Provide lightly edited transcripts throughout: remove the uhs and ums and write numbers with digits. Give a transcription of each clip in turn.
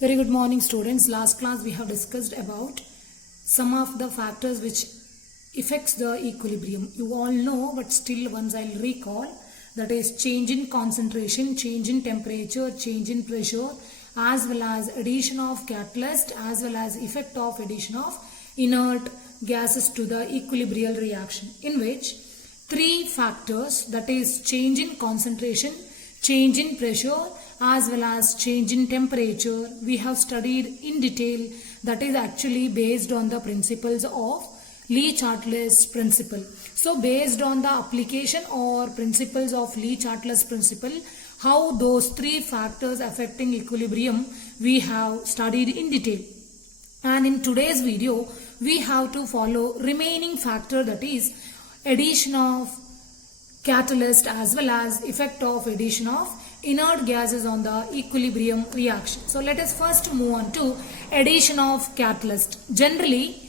Very good morning, students. Last class we have discussed about some of the factors which affects the equilibrium. You all know, but still once I'll recall, that is change in concentration, change in temperature, change in pressure, as well as addition of catalyst, as well as effect of addition of inert gases to the equilibrium reaction, in which three factors, that is change in concentration, change in pressure, as well as change in temperature, we have studied in detail. That is actually based on the principles of Le-Chatelier's principle. So based on the application or principles of Le-Chatelier's principle, how those three factors affecting equilibrium we have studied in detail. And in today's video we have to follow remaining factor, that is addition of catalyst as well as effect of addition of inert gases on the equilibrium reaction. So let us first move on to addition of catalyst. Generally,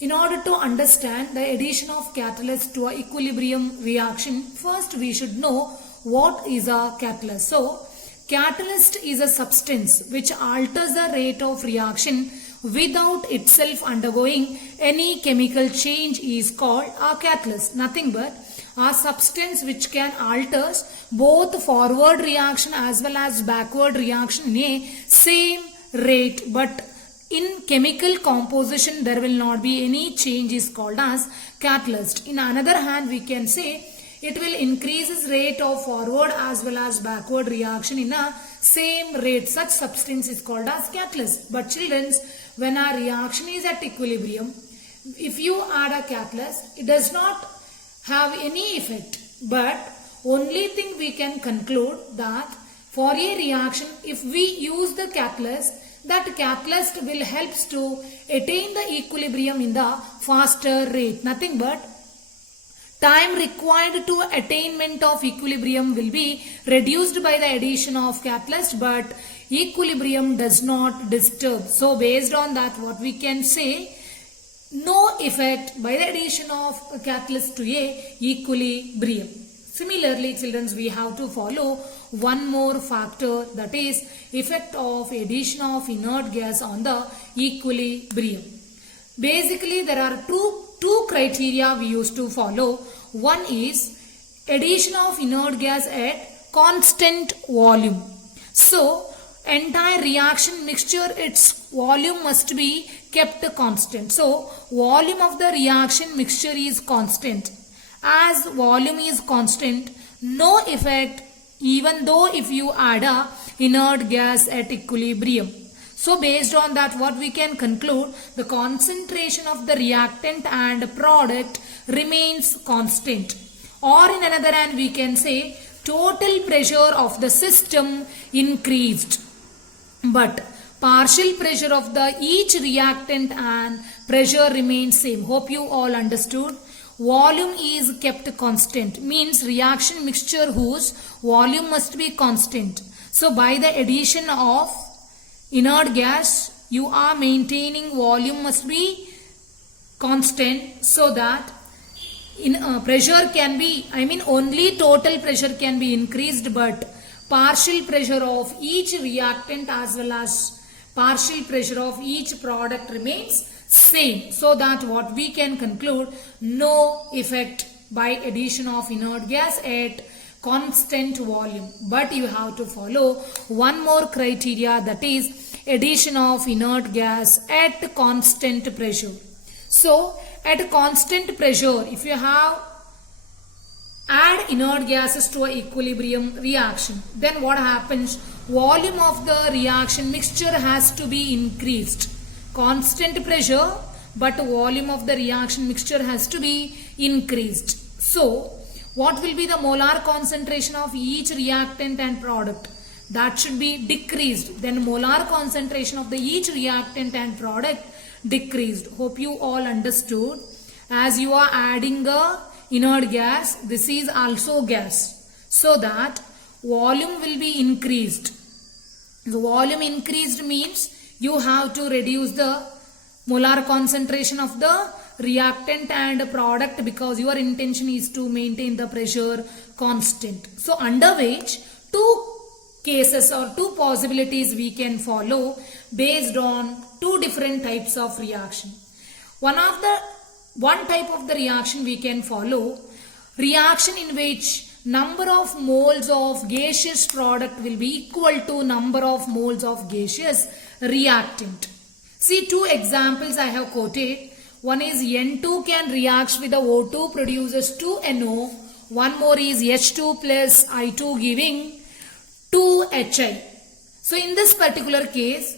in order to understand the addition of catalyst to a equilibrium reaction, first we should know what is a catalyst. So catalyst is a substance which alters the rate of reaction without itself undergoing any chemical change is called a catalyst. Nothing but a substance which can alter both forward reaction as well as backward reaction in a same rate, but in chemical composition there will not be any change is called as catalyst. In another hand, we can say it will increase its rate of forward as well as backward reaction in a same rate. Such substance is called as catalyst. But children, when a reaction is at equilibrium, if you add a catalyst, it does not have any effect, but only thing we can conclude that for a reaction, if we use the catalyst, that catalyst will helps to attain the equilibrium in the faster rate. Nothing but time required to attainment of equilibrium will be reduced by the addition of catalyst, but equilibrium does not disturb. So based on that, what we can say, no effect by the addition of a catalyst to a equilibrium. Similarly, children, we have to follow one more factor, that is effect of addition of inert gas on the equilibrium. Basically, there are two criteria we used to follow. One is addition of inert gas at constant volume. So entire reaction mixture, its volume must be kept constant. So volume of the reaction mixture is constant. As volume is constant, no effect even though if you add a inert gas at equilibrium. So based on that, what we can conclude, the concentration of the reactant and product remains constant. Or in another hand, we can say total pressure of the system increased, but partial pressure of the each reactant and pressure remains same. Hope you all understood. Volume is kept constant, means reaction mixture whose volume must be constant. So by the addition of inert gas, you are maintaining volume must be constant, so that in pressure can be, only total pressure can be increased, but partial pressure of each reactant as well as partial pressure of each product remains same. So that what we can conclude, no effect by addition of inert gas at constant volume. But you have to follow one more criteria, that is addition of inert gas at constant pressure. So at constant pressure, if you have add inert gases to an equilibrium reaction, then what happens? Volume of the reaction mixture has to be increased. Constant pressure, but volume of the reaction mixture has to be increased. So what will be the molar concentration of each reactant and product? That should be decreased. Then molar concentration of the each reactant and product decreased. Hope you all understood. As you are adding a inert gas, this is also gas, so that volume will be increased. The volume increased means you have to reduce the molar concentration of the reactant and product, because your intention is to maintain the pressure constant. So under which two cases or two possibilities we can follow based on two different types of reaction. One type of the reaction we can follow, reaction in which number of moles of gaseous product will be equal to number of moles of gaseous reactant. See, two examples I have quoted. One is N2 can react with the O2, produces 2NO. One more is H2 plus I2 giving 2HI. So in this particular case,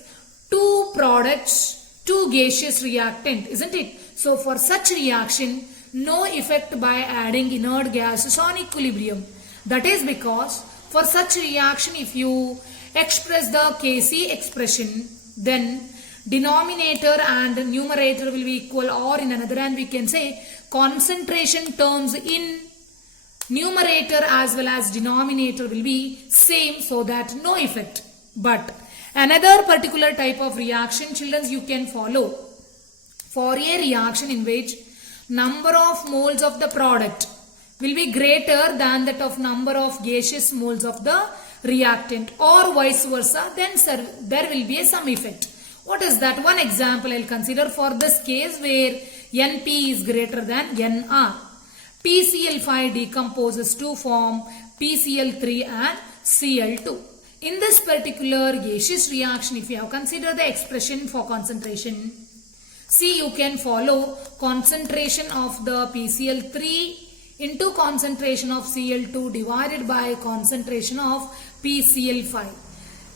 two products, two gaseous reactant, isn't it? So for such reaction, no effect by adding inert gases on equilibrium. That is because for such reaction, if you express the Kc expression, then denominator and numerator will be equal, or in another hand we can say concentration terms in numerator as well as denominator will be same, so that no effect. But another particular type of reaction, children, you can follow for a reaction in which number of moles of the product will be greater than that of number of gaseous moles of the reactant, or vice versa, then there will be some effect. What is that? One example I'll consider for this case where Np is greater than Nr. PCl5 decomposes to form PCl3 and Cl2. In this particular gaseous reaction, if you have considered the expression for concentration, see, you can follow concentration of the PCl3 into concentration of Cl2 divided by concentration of PCl5.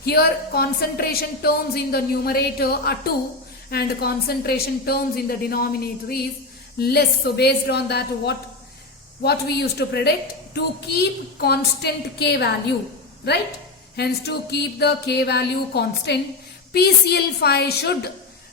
Here concentration terms in the numerator are 2 and concentration terms in the denominator is less. So based on that, what we used to predict, to keep constant K value, right? Hence to keep the K value constant, PCl5 should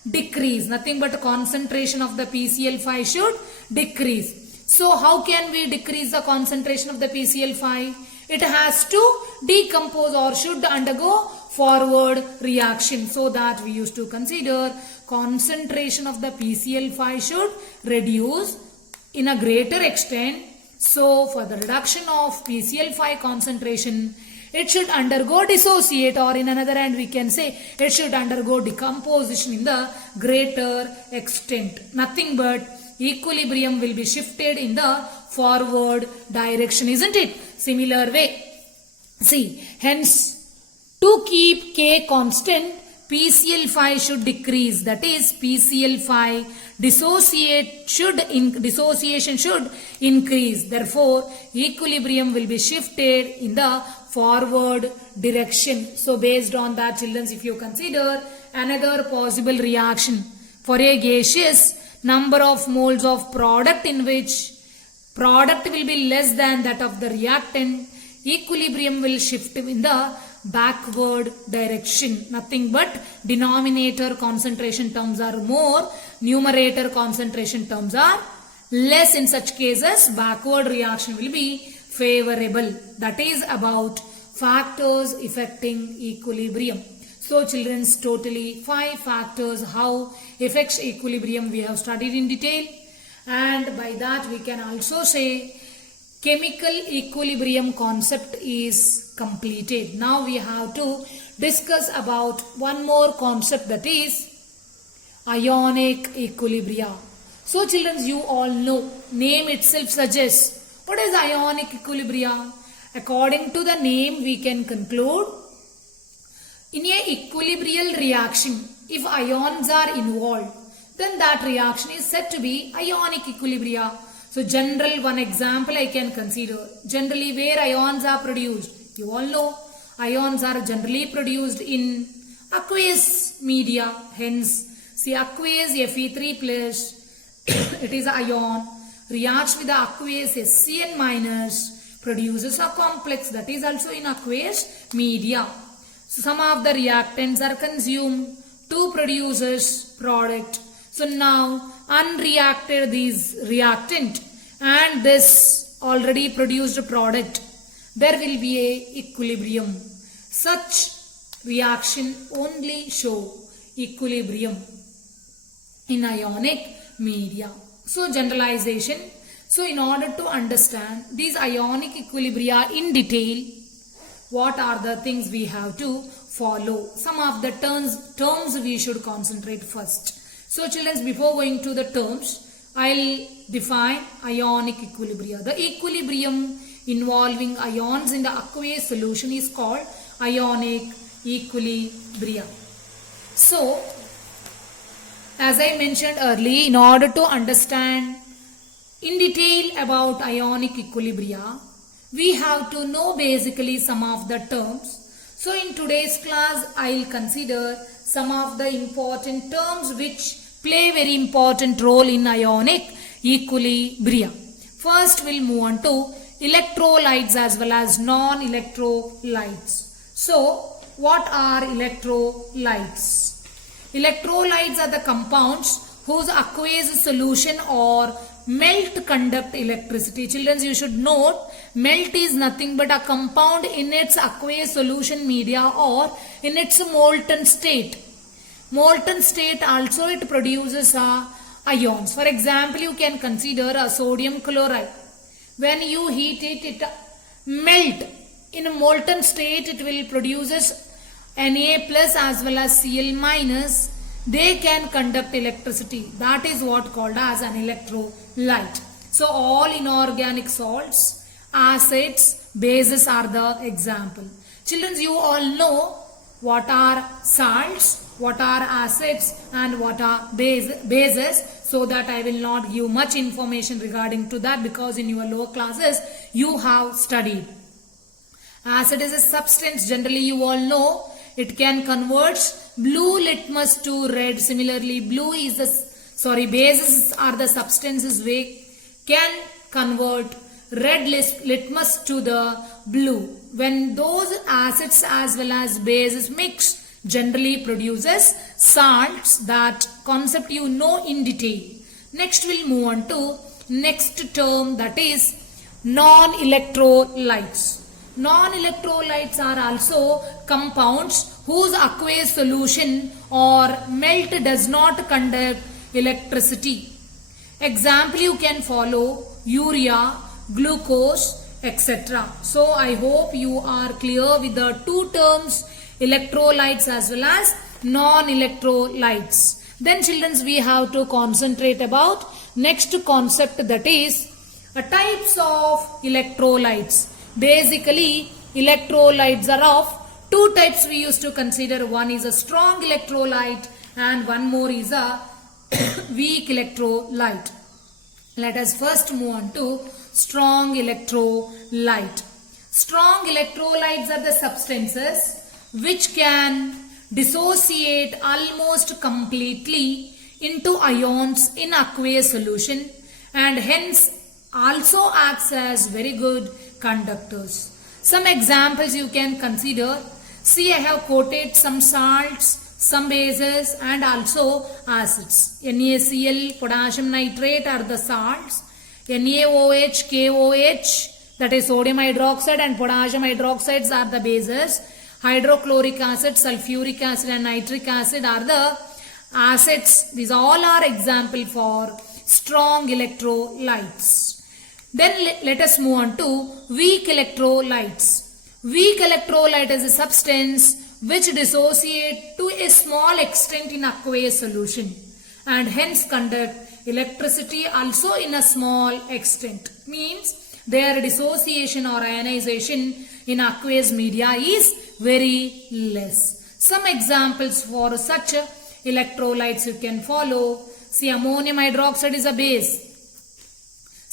decrease. Nothing but concentration of the PCl5 should decrease. So how can we decrease the concentration of the PCl5? It has to decompose or should undergo forward reaction, so that we used to consider concentration of the PCl5 should reduce in a greater extent. So for the reduction of PCl5 concentration, it should undergo dissociate, or in another hand we can say it should undergo decomposition in the greater extent. Nothing but equilibrium will be shifted in the forward direction, isn't it? Similar way. See, hence to keep K constant, PCl5 should decrease. That is, PCl5 dissociation should increase. Therefore, equilibrium will be shifted in the forward direction. So based on that, children, if you consider another possible reaction for a gaseous, number of moles of product in which product will be less than that of the reactant, equilibrium will shift in the backward direction. Nothing but denominator concentration terms are more, numerator concentration terms are less. In such cases, backward reaction will be favorable. That is about factors affecting equilibrium. So children's, totally 5 factors how affects equilibrium we have studied in detail, and by that we can also say chemical equilibrium concept is completed. Now we have to discuss about one more concept, that is ionic equilibria. So children, you all know, name itself suggests what is ionic equilibria. According to the name we can conclude, in a equilibrial reaction, if ions are involved, then that reaction is said to be ionic equilibria. So general one example I can consider. Generally where ions are produced, you all know ions are generally produced in aqueous media. Hence, see, aqueous Fe3 plus it is ion, reacts with the aqueous SCN minus, produces a complex that is also in aqueous media. So some of the reactants are consumed to produce product. So now unreacted these reactant and this already produced product, there will be a equilibrium. Such reaction only show equilibrium in ionic media. So generalization. So in order to understand these ionic equilibria in detail, what are the things we have to follow. Some of the terms we should concentrate first. So children, before going to the terms, I'll define ionic equilibria. The equilibrium involving ions in the aqueous solution is called ionic equilibria. So, as I mentioned earlier, in order to understand in detail about ionic equilibria, we have to know basically some of the terms. So in today's class, I'll consider some of the important terms which play very important role in ionic equilibria. First, we'll move on to electrolytes as well as non-electrolytes. So, what are electrolytes? Electrolytes are the compounds whose aqueous solution or melt conduct electricity. Children, you should note, melt is nothing but a compound in its aqueous solution media or in its molten state. Molten state also it produces ions. For example, you can consider a sodium chloride. When you heat it, it melt. In a molten state, it will produce Na plus as well as Cl minus. They can conduct electricity. That is what called as an electrolyte. So all inorganic salts, acids, bases are the example. Children, you all know what are salts, what are acids and what are bases, so that I will not give much information regarding to that because in your lower classes you have studied. Acid is a substance, generally you all know, it can convert blue litmus to red. Similarly, bases are the substances which can convert red litmus to the blue. When those acids as well as bases mix, generally produces salts. That concept you know in detail. Next we'll move on to next term, that is non-electrolytes. Non-electrolytes are also compounds whose aqueous solution or melt does not conduct electricity. Example you can follow urea, glucose, etc. So I hope you are clear with the two terms, electrolytes as well as non-electrolytes. Then children, we have to concentrate about next concept, that is types of electrolytes. Basically, electrolytes are of two types we used to consider. One is a strong electrolyte and one more is a weak electrolyte. Let us first move on to strong electrolyte. Strong electrolytes are the substances which can dissociate almost completely into ions in aqueous solution and hence also acts as very good conductors. Some examples you can consider. See, I have quoted some salts, some bases and also acids. NaCl, potassium nitrate are the salts. NaOH, KOH, that is sodium hydroxide and potassium hydroxides are the bases. Hydrochloric acid, sulfuric acid and nitric acid are the acids. These all are example for strong electrolytes. Then let us move on to weak electrolytes. Weak electrolyte is a substance which dissociate to a small extent in aqueous solution and hence conduct electricity also in a small extent. Means their dissociation or ionization in aqueous media is very less. Some examples for such electrolytes you can follow. See, ammonium hydroxide is a base.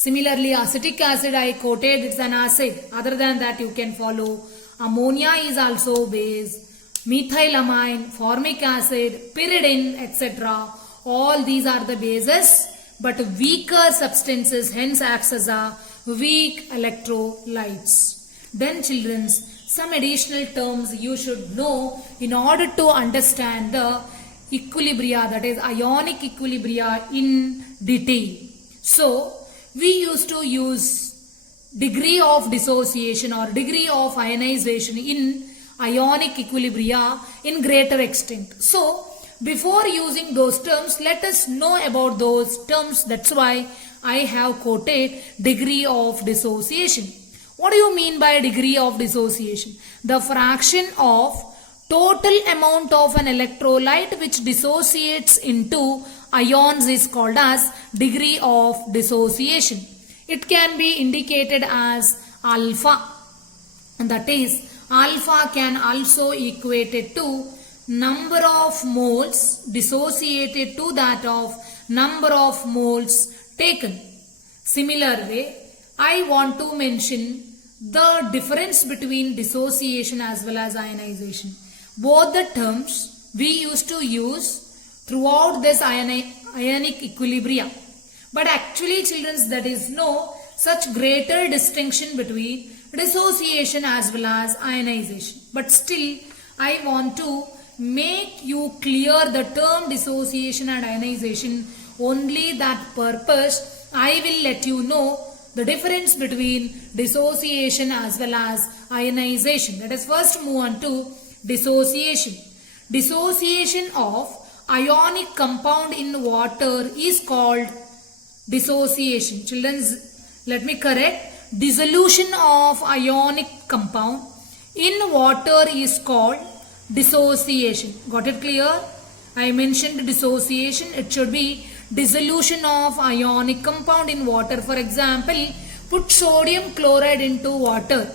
Similarly, acetic acid I quoted, it's an acid. Other than that you can follow ammonia is also base, methylamine, formic acid, pyridine, etc. All these are the bases, but weaker substances hence acts as a weak electrolytes. Then children, some additional terms you should know in order to understand the equilibria, that is ionic equilibria in detail. So, we used to use degree of dissociation or degree of ionization in ionic equilibria in greater extent. So, before using those terms, let us know about those terms. That's why I have quoted degree of dissociation. What do you mean by degree of dissociation? the fraction of total amount of an electrolyte which dissociates into ions is called as degree of dissociation. It can be indicated as alpha, and that is alpha can also equate to number of moles dissociated to that of number of moles taken. Similar way, I want to mention the difference between dissociation as well as ionization. Both the terms we used to use throughout this ionic equilibrium. But actually, children, there is no such greater distinction between dissociation as well as ionization. But still, I want to make you clear the term dissociation and ionization. Only that purpose I will let you know the difference between dissociation as well as ionization. Let us first move on to dissociation. Dissociation of ionic compound in water is called dissociation. Children, let me correct. Dissolution of ionic compound in water is called dissociation. Got it clear? I mentioned dissociation. It should be dissolution of ionic compound in water. For example, put sodium chloride into water.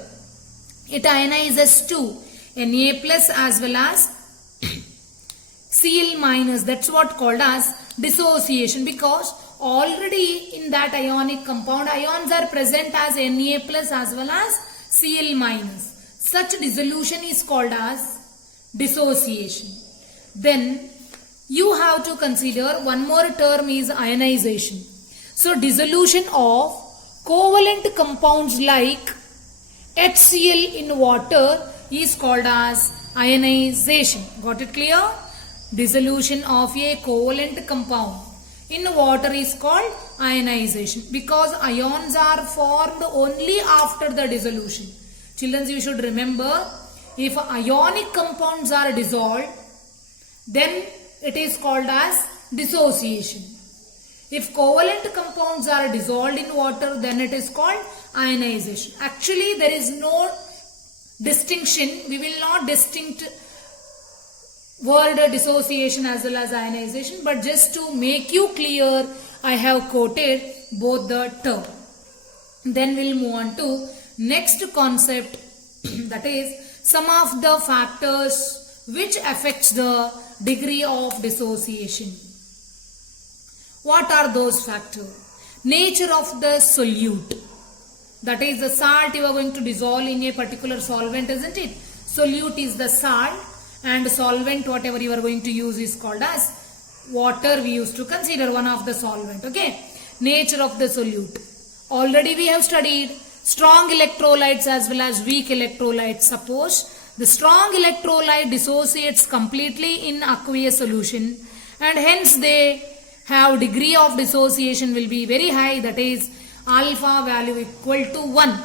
It ionizes to Na plus as well as Cl minus. That's what called as dissociation, because already in that ionic compound ions are present as Na plus as well as Cl minus. Such dissolution is called as dissociation. Then you have to consider one more term is ionization. So dissolution of covalent compounds like HCl in water is called as ionization. Got it clear? Dissolution of a covalent compound in water is called ionization, because ions are formed only after the dissolution. Children, you should remember, if ionic compounds are dissolved, then it is called as dissociation. If covalent compounds are dissolved in water, then it is called ionization. Actually, there is no distinction. We will not distinct word dissociation as well as ionization, but just to make you clear, I have quoted both the term. Then we'll move on to next concept, that is some of the factors which affects the degree of dissociation. What are those factors? Nature of the solute, that is the salt you are going to dissolve in a particular solvent, isn't it? Solute is the salt, and solvent whatever you are going to use is called as water. We used to consider one of the solvent. Okay, nature of the solute. Already we have studied strong electrolytes as well as weak electrolytes. Suppose the strong electrolyte dissociates completely in aqueous solution, and hence they have degree of dissociation will be very high, that is alpha value equal to 1.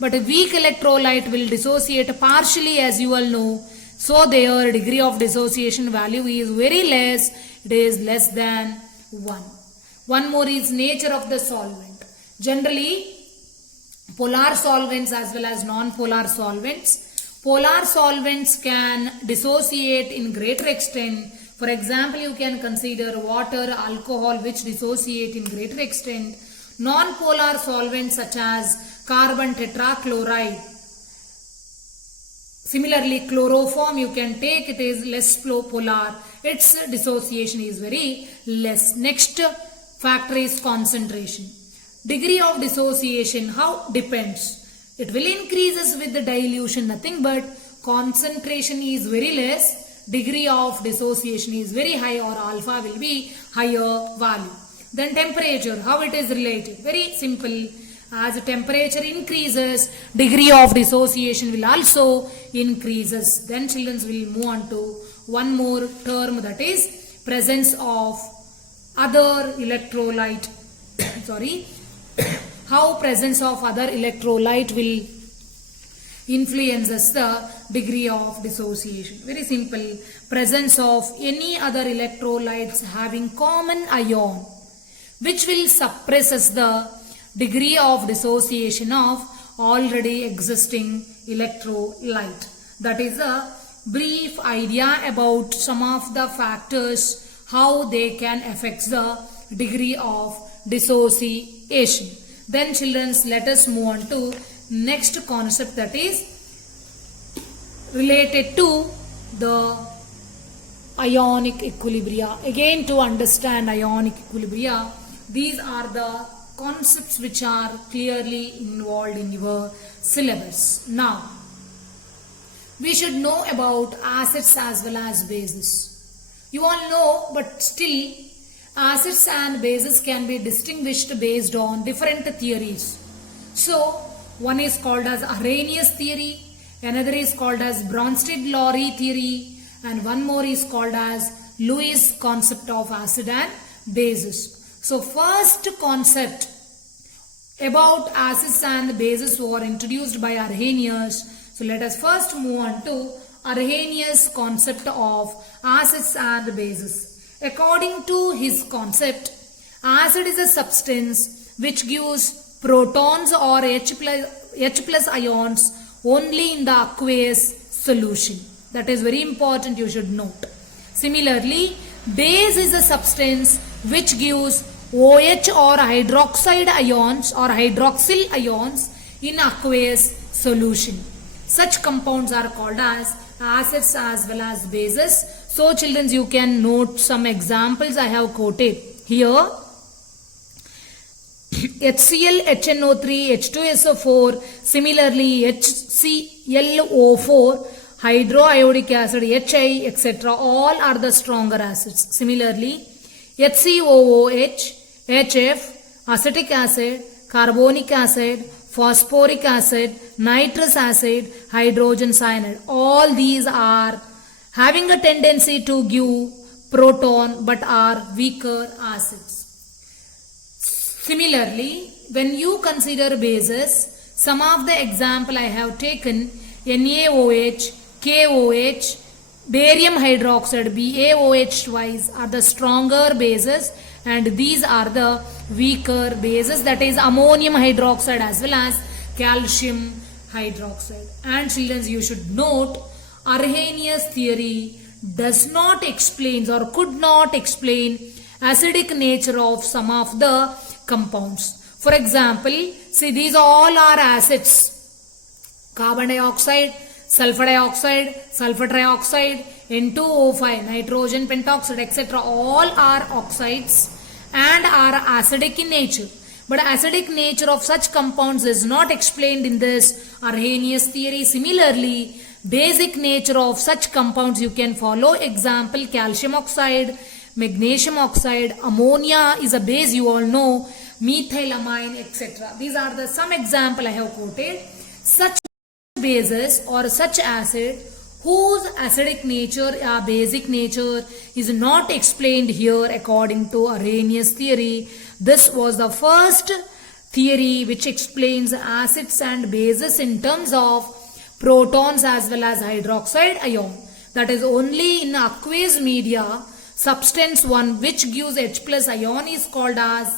But a weak electrolyte will dissociate partially, as you all know, so their degree of dissociation value is very less, it is less than 1. One more is nature of the solvent. Generally, polar solvents as well as non-polar solvents. Polar solvents can dissociate in greater extent. For example, you can consider water, alcohol, which dissociate in greater extent. Non-polar solvents such as carbon tetrachloride. Similarly, chloroform you can take, it is less polar. Its dissociation is very less. Next factor is concentration. Degree of dissociation, how? Depends. It will increases with the dilution, nothing but concentration is very less. Degree of dissociation is very high, or alpha will be higher value. Then temperature, how it is related? Very simple. As the temperature increases, degree of dissociation will also increases. Then children will move on to one more term, that is presence of other electrolyte. Sorry. How presence of other electrolyte will influences the degree of dissociation. Very simple. Presence of any other electrolytes having common ion, which will suppresses the degree of dissociation of already existing electrolyte. That is a brief idea about some of the factors, how they can affect the degree of dissociation. Then children, let us move on to next concept, that is related to the ionic equilibria. Again, to understand ionic equilibria, these are the concepts which are clearly involved in your syllabus. Now, we should know about acids as well as bases. You all know, but still acids and bases can be distinguished based on different theories. So, one is called as Arrhenius theory, another is called as Bronsted-Lowry theory, and one more is called as Lewis concept of acid and bases. So first concept about acids and bases were introduced by Arrhenius. So let us first move on to Arrhenius concept of acids and bases. According to his concept, acid is a substance which gives protons or H plus ions only in the aqueous solution. That is very important, you should note. Similarly, base is a substance which gives OH or hydroxide ions or hydroxyl ions in aqueous solution. Such compounds are called as acids as well as bases. So children, you can note some examples I have quoted here. HCl, HNO3, H2SO4, similarly HClO4, hydroiodic acid, HI, etc. all are the stronger acids. Similarly, HCOOH, HF, acetic acid, carbonic acid, phosphoric acid, nitrous acid, hydrogen cyanide. All these are having a tendency to give proton but are weaker acids. Similarly, when you consider bases, some of the example I have taken NaOH, KOH, barium hydroxide, BaOH twice are the stronger bases and these are the weaker bases, that is ammonium hydroxide as well as calcium hydroxide. And children, you should note Arrhenius theory does not explain or could not explain acidic nature of some of the compounds. For example, see, these all are acids. Carbon dioxide, sulfur dioxide, sulfur trioxide, N2O5, nitrogen pentoxide, etc. all are oxides and are acidic in nature. But acidic nature of such compounds is not explained in this Arrhenius theory. Similarly, basic nature of such compounds you can follow. Example, calcium oxide, magnesium oxide, ammonia is a base, you all know, methylamine, etc. These are the some example I have quoted. Such bases or such acid whose acidic nature or basic nature is not explained here according to Arrhenius theory. This was the first theory which explains acids and bases in terms of protons as well as hydroxide ion. That is only in aqueous media, substance 1 which gives H plus ion is called as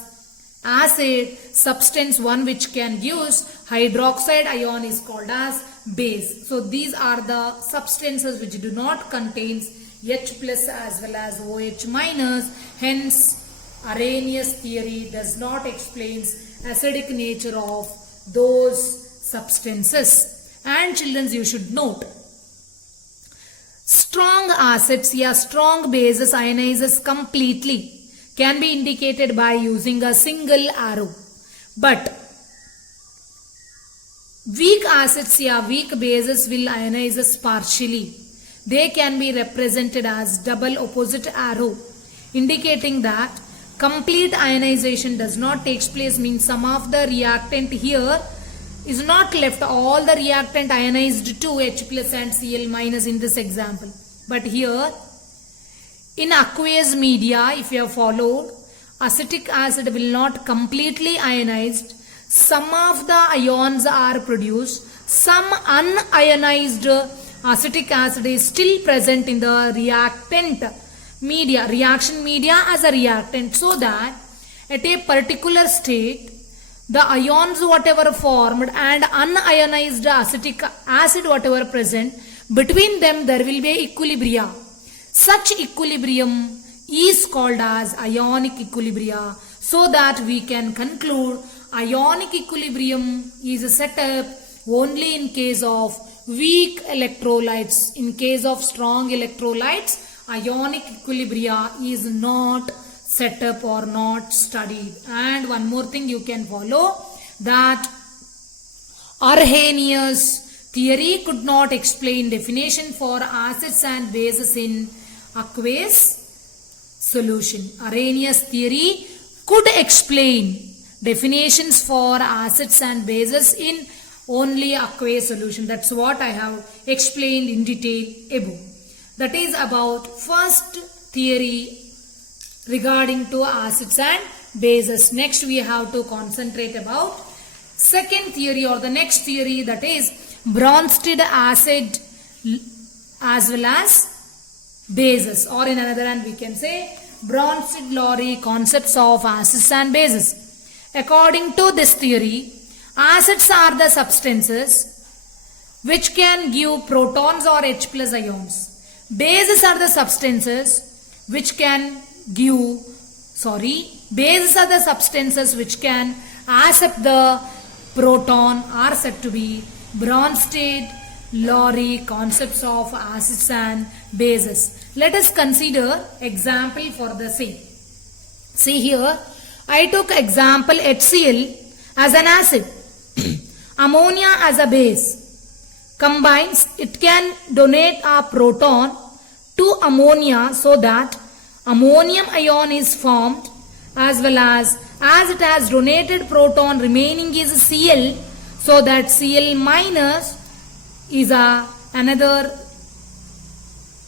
acid, substance 1 which can give hydroxide ion is called as base. So these are the substances which do not contain H plus as well as OH minus. Hence, Arrhenius theory does not explain acidic nature of those substances. And children, you should note, strong acids, strong bases ionizes completely, can be indicated by using a single arrow. But weak acids, weak bases will ionize partially. They can be represented as double opposite arrow, indicating that complete ionization does not take place, means some of the reactant here is not left, all the reactant ionized to H plus and Cl minus in this example. But here in aqueous media, if you have followed, acetic acid will not completely ionized. Some of the ions are produced, some unionized acetic acid is still present in the reactant media, reaction media as a reactant, so that at a particular state the ions whatever formed and unionized acetic acid whatever present, between them there will be equilibria. Such equilibrium is called as ionic equilibria, so that we can conclude ionic equilibrium is set up only in case of weak electrolytes. In case of strong electrolytes, ionic equilibria is not set up or not studied. And one more thing you can follow, that Arrhenius' theory could not explain definition for acids and bases in aqueous solution. Arrhenius' theory could explain definitions for acids and bases in only aqueous solution. That's what I have explained in detail above. That is about first theory regarding to acids and bases. Next we have to concentrate about second theory or the next theory, that is Bronsted acid as well as bases, or in another hand we can say Bronsted-Lowry concepts of acids and bases. According to this theory, acids are the substances which can give protons or H plus ions. Bases are the substances which can bases are the substances which can accept the proton, are said to be Bronsted-Lowry concepts of acids and bases. Let us consider example for the same. See here, I took example HCl as an acid, ammonia as a base. Combines, it can donate a proton to ammonia so that ammonium ion is formed, as well as it has donated proton remaining is Cl, so that Cl minus is another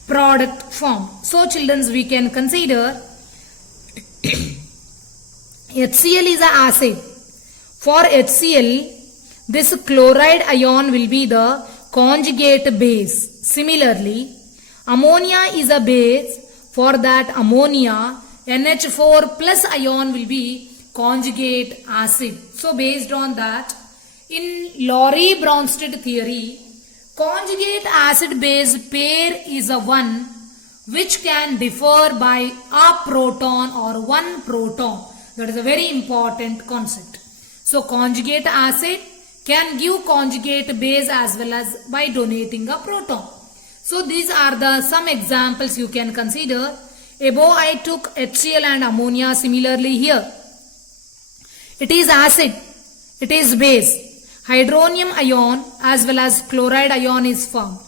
product formed. So children, we can consider HCl is an acid. For HCl, this chloride ion will be the conjugate base. Similarly, ammonia is a base. For that ammonia, NH4 plus ion will be conjugate acid. So based on that, in Lowry-Bronsted theory, conjugate acid base pair is a one which can differ by a proton or one proton. That is a very important concept. So conjugate acid can give conjugate base as well as by donating a proton. So these are the some examples you can consider. Above I took HCl and ammonia. Similarly here, it is acid, it is base. Hydronium ion as well as chloride ion is formed.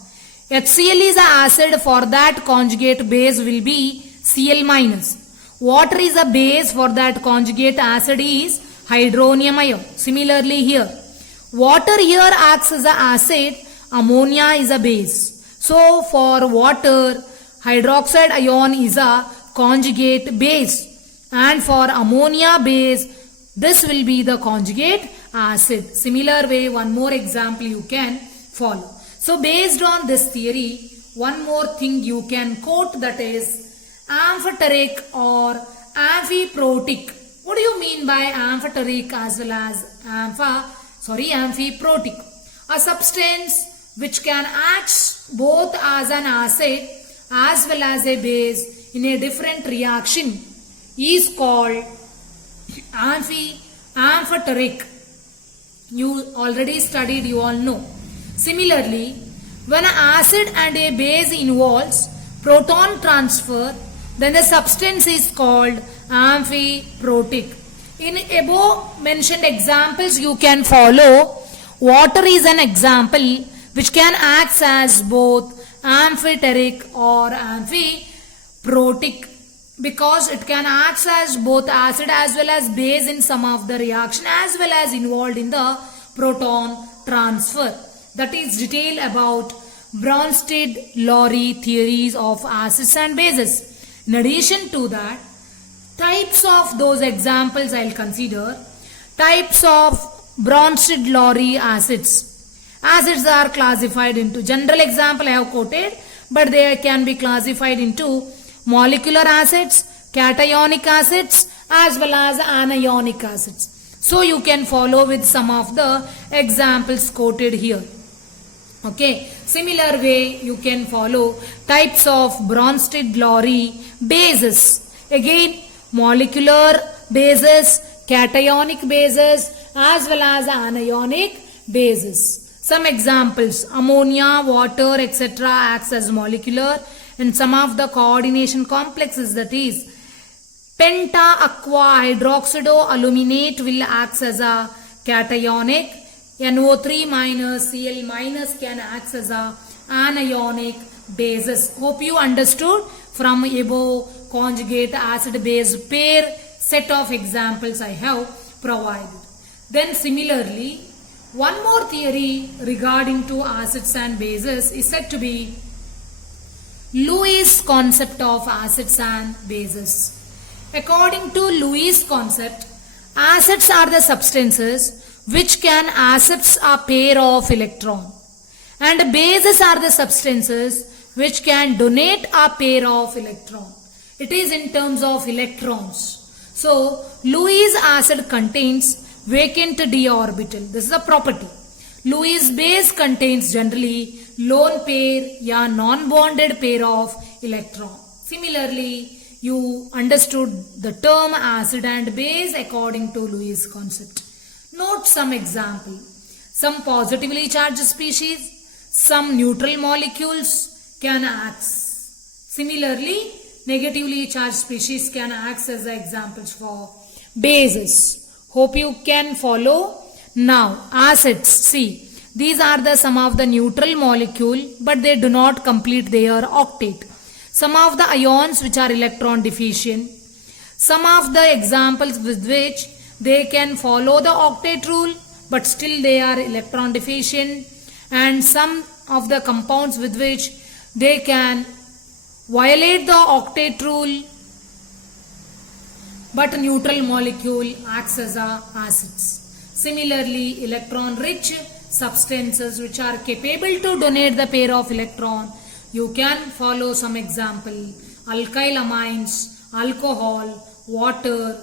HCl is an acid, for that conjugate base will be Cl minus. Water is a base, for that conjugate acid is hydronium ion. Similarly here, water here acts as an acid, ammonia is a base. So for water, hydroxide ion is a conjugate base, and for ammonia base, this will be the conjugate acid. Similar way, one more example you can follow. So based on this theory, one more thing you can quote, that is amphoteric or amphiprotic. What do you mean by amphoteric as well as amphiprotic? A substance which can act both as an acid as well as a base in a different reaction is called amphoteric. You already studied, you all know. Similarly, when an acid and a base involves proton transfer, then the substance is called amphiprotic. In above mentioned examples you can follow. Water is an example which can act as both amphoteric or amphiprotic, because it can act as both acid as well as base in some of the reaction as well as involved in the proton transfer. That is detail about Bronsted-Lowry theories of acids and bases. In addition to that, types of those examples I will consider. Types of Bronsted-Lowry acids. Acids are classified into, general example I have quoted, but they can be classified into molecular acids, cationic acids as well as anionic acids. So you can follow with some of the examples quoted here. Okay, similar way you can follow types of Bronsted-Lowry bases. Again, molecular bases, cationic bases as well as anionic bases. Some examples: ammonia, water, etc. acts as molecular, and some of the coordination complexes, that is penta aqua hydroxidoaluminate, will act as a cationic. NO3 minus Cl minus can act as a anionic bases. Hope you understood from above conjugate acid base pair set of examples I have provided. Then similarly, one more theory regarding to acids and bases is said to be Lewis concept of acids and bases. According to Lewis concept, acids are the substances which can accept a pair of electron, and bases are the substances which can donate a pair of electron. It is in terms of electrons. So Lewis acid contains vacant d orbital. This is a property. Lewis base contains generally lone pair या non-bonded pair of electron. Similarly, you understood the term acid and base according to Lewis concept. Note some example. Some positively charged species, some neutral molecules can act. Similarly, negatively charged species can act as examples for bases. Hope you can follow. Now, acids. See, these are the some of the neutral molecule, but they do not complete their octet. Some of the ions which are electron deficient. Some of the examples with which they can follow the octet rule, but still they are electron deficient. And some of the compounds with which they can violate the octet rule, but neutral molecule acts as acids. Similarly, electron rich substances which are capable to donate the pair of electron, you can follow some example: alkyl amines, alcohol, water,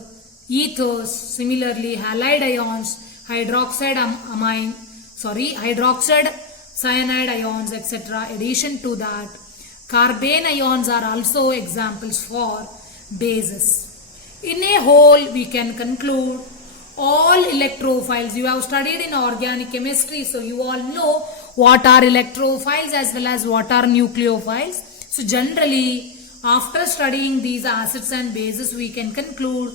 ethers. Similarly, halide ions, hydroxide cyanide ions, etc. Addition to that, carbene ions are also examples for bases. In a whole, we can conclude all electrophiles. You have studied in organic chemistry, so you all know what are electrophiles as well as what are nucleophiles. So generally, after studying these acids and bases, we can conclude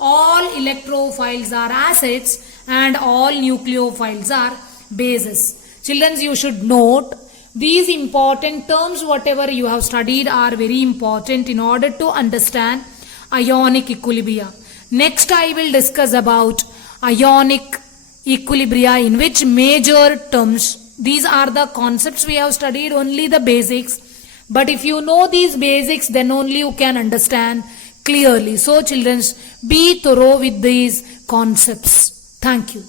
all electrophiles are acids and all nucleophiles are bases. Children, you should note these important terms, whatever you have studied, are very important in order to understand ionic equilibria. Next, I will discuss about ionic equilibria, in which major terms. These are the concepts we have studied, only the basics. But if you know these basics, then only you can understand clearly. So children, be thorough with these concepts. Thank you.